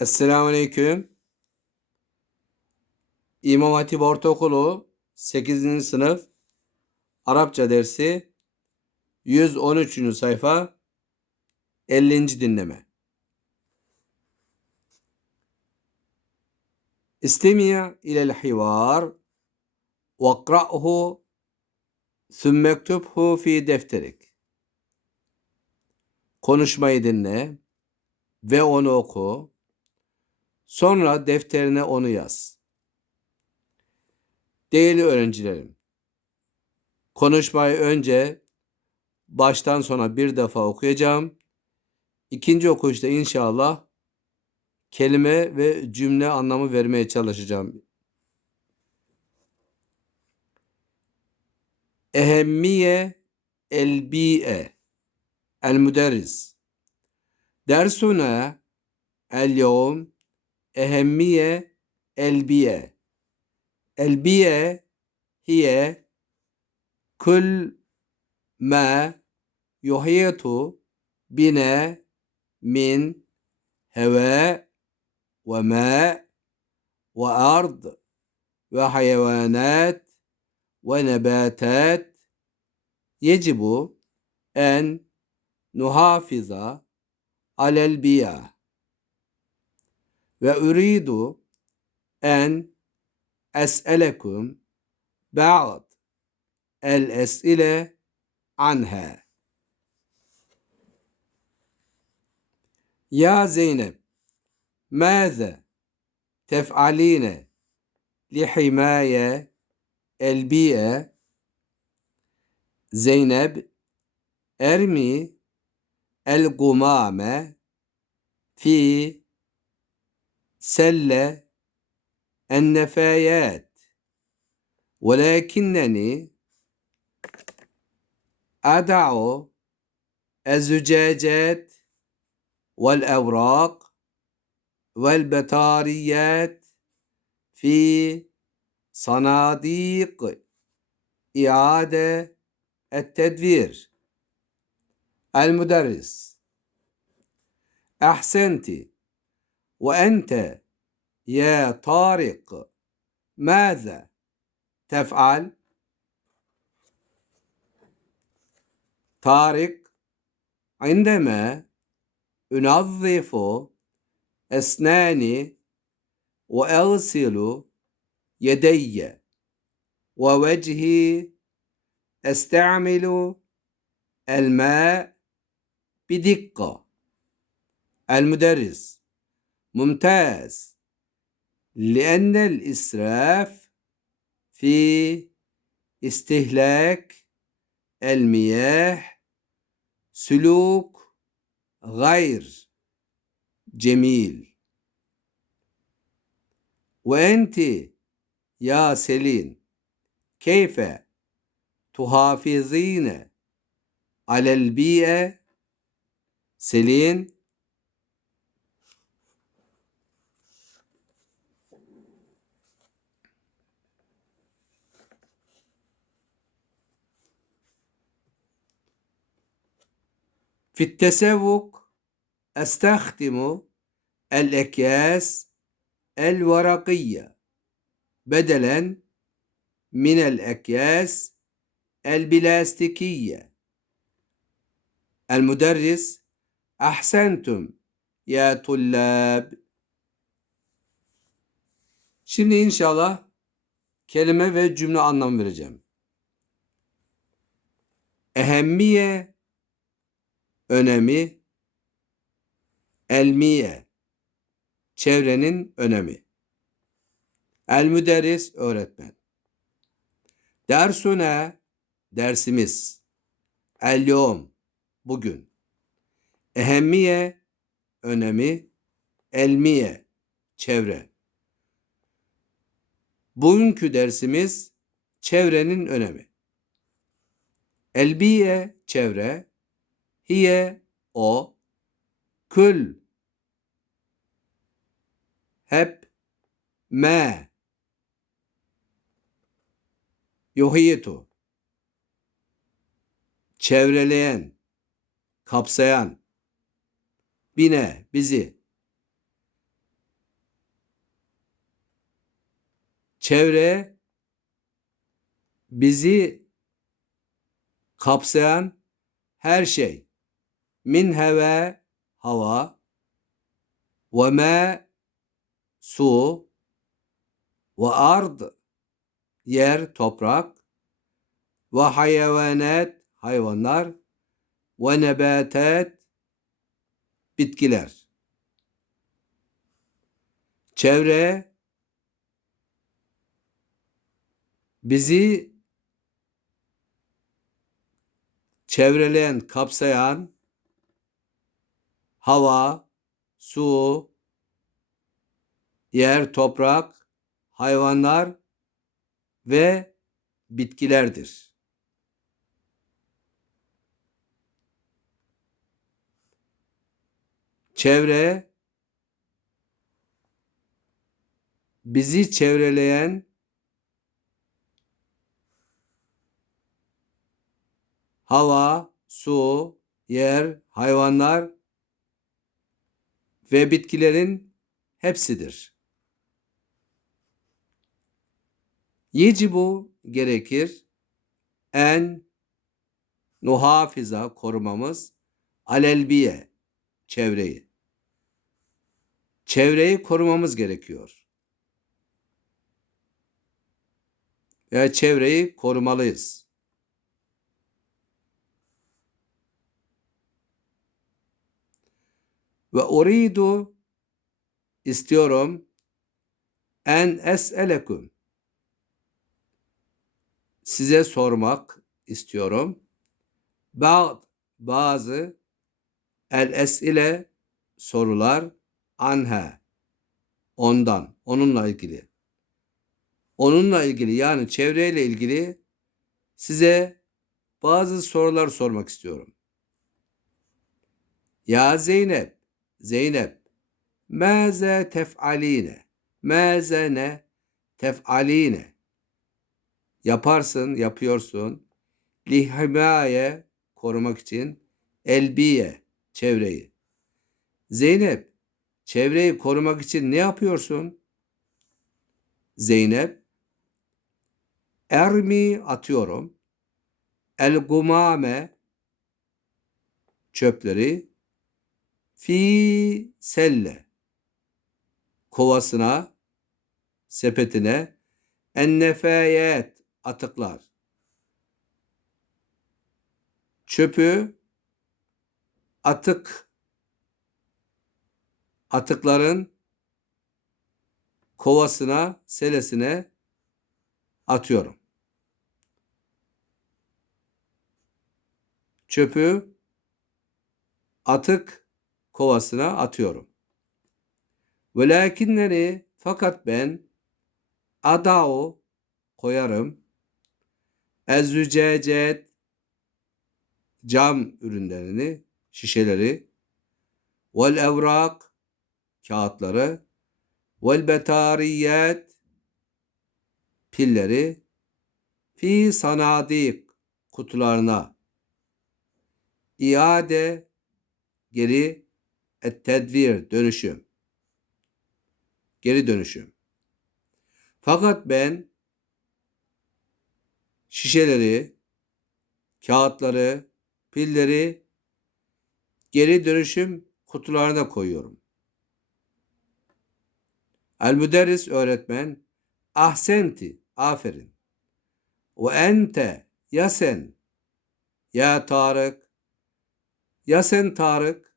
Esselamu Aleyküm. İmam Hatip Ortaokulu 8. sınıf Arapça dersi 113. sayfa 50. dinleme. İstemiya ilel hivar ve kra'hu thümme ektubhu fi defterik. Konuşmayı dinle ve onu oku Sonra defterine onu yaz. Değerli öğrencilerim, konuşmayı önce baştan sona bir defa okuyacağım. İkinci okuyuşta inşallah kelime ve cümle anlamı vermeye çalışacağım. Ehemmiye el-bi'e el-müderris dersuna el-yevm ehemmiye elbiye. Elbiye hiye kül me yuhiyetu bine min heve ve me ve ard ve hayvanat ve nebatat yecibu en nuhafiza alel biya على البيئة وأريد أن أسألكم بعض الأسئلة عنها يا زينب ماذا تفعلين لحماية البيئة زينب ارمي القمامة في سلة النفايات. ولكنني أضع الزجاجات والأوراق والبطاريات في صناديق إعادة التدوير. المدرس أحسنت. وأنت يا طارق ماذا تفعل طارق عندما انظف اسناني واغسل يدي ووجهي استعمل الماء بدقه المدرس ممتاز لأن الإسراف في استهلاك المياه سلوك غير جميل وأنت يا سيلين كيف تحافظين على البيئة سيلين في التسوق أستخدم الأكياس الورقية بدلا من الأكياس البلاستيكية المدرس أحسنتم يا طلاب Şimdi inşallah kelime ve cümle anlam vereceğim. Ehemmiye önemi elmiye çevrenin önemi. El müderris öğretmen. Dersune dersimiz el yom bugün. Ehemmiye önemi elmiye çevre. Bugünkü dersimiz çevrenin önemi. Elbiye çevre Hiye, o, kül, hep, me, yuhiyetu, çevreleyen, kapsayan, bine, bizi, çevre, bizi kapsayan her şey. Min heve hava. Ve me su. Ve ard yer toprak. Ve hayvanet hayvanlar. Ve nebatet bitkiler. Çevre. Bizi çevreleyen, kapsayan hava, su, yer, toprak, hayvanlar ve bitkilerdir. Çevre bizi çevreleyen hava, su, yer, hayvanlar ve bitkilerin hepsidir. Yecibu gerekir en nuhafiza korumamız alelbiye çevreyi. Çevreyi korumamız gerekiyor. Ve çevreyi korumalıyız. Ve uridu istiyorum en es'elekum size sormak istiyorum. Ba'd bazı el es'ile sorular anha ondan onunla ilgili. Onunla ilgili yani çevreyle ilgili size bazı sorular sormak istiyorum. Ya Zeynep, Zeynep, maze tef'aline, maze ne tef'aline, yaparsın, yapıyorsun, lihimaye, korumak için, elbiye, çevreyi. Zeynep, çevreyi korumak için ne yapıyorsun? Zeynep, ermi atıyorum, el gumame, çöpleri, fi selle, kovasına, sepetine, ennefayet, atıklar. Çöpü, atık, atıkların kovasına, selesine atıyorum. Çöpü atık kovasına atıyorum. Velakinleri fakat ben adao koyarım. Ezzücecet cam ürünlerini, şişeleri vel evrak kağıtları vel betariyet pilleri fi sanadik kutularına iade geri et tedvir dönüşüm. Geri dönüşüm. Fakat ben şişeleri kağıtları pilleri geri dönüşüm kutularına koyuyorum. El müderris öğretmen ahsenti aferin. Ve ente ya sen? Ya Tarık. Ya sen Tarık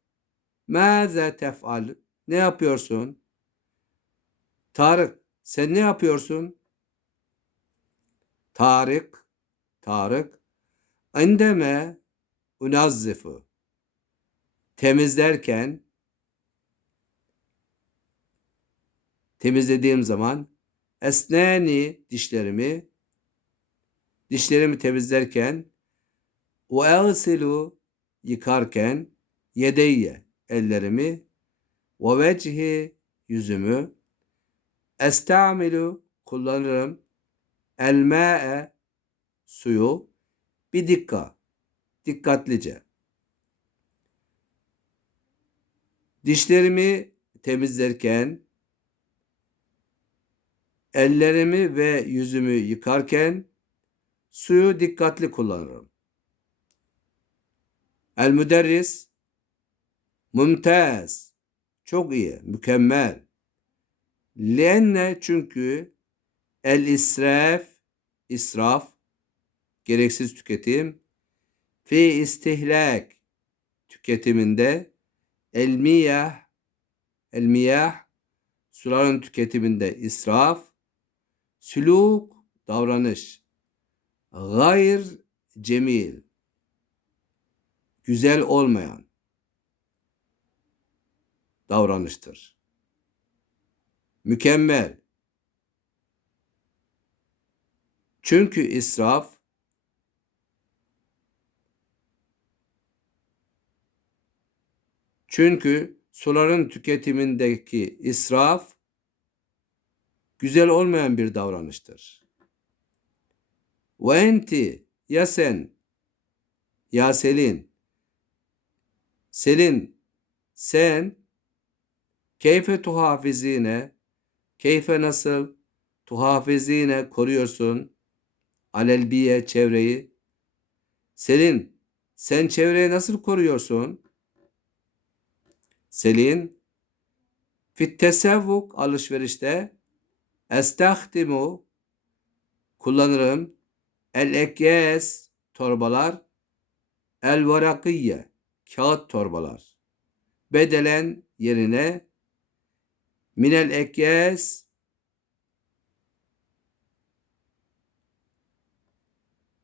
Mâze tef'al ne yapıyorsun? Tarık sen ne yapıyorsun? Tarık Tarık indeme unazzifu temizlerken temizlediğim zaman esneni dişlerimi dişlerimi temizlerken ve yıkarken yedeyye ellerimi ve vecihi yüzümü estamilu kullanırım elma'e suyu bir dikka dikkatlice Dişlerimi temizlerken Ellerimi ve yüzümü yıkarken suyu dikkatli kullanırım. El müderris mümtaz. Çok iyi, mükemmel. Lenne çünkü el israf israf gereksiz tüketim. Fi istihlak tüketiminde el miyah el miyah suların tüketiminde israf süluk davranış. Gayr cemil güzel olmayan davranıştır. Mükemmel. Çünkü israf çünkü suların tüketimindeki israf güzel olmayan bir davranıştır. Ve enti ya sen ya Selin Selin sen keyfe tuhafizine keyfe nasıl tuhafizine koruyorsun alelbiye çevreyi? Selin sen çevreyi nasıl koruyorsun? Selin fit tesevvuk alışverişte estahdimu kullanırım. El ekyes torbalar el varakiyye kağıt torbalar. Bedelen yerine minel ekyes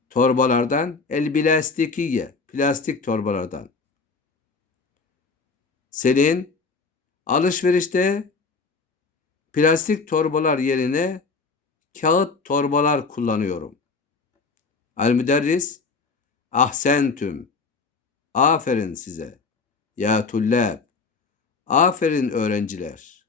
torbalardan el bilastikiye plastik torbalardan senin alışverişte plastik torbalar yerine kağıt torbalar kullanıyorum. Al müderris ahsentüm aferin size ya tullab aferin öğrenciler.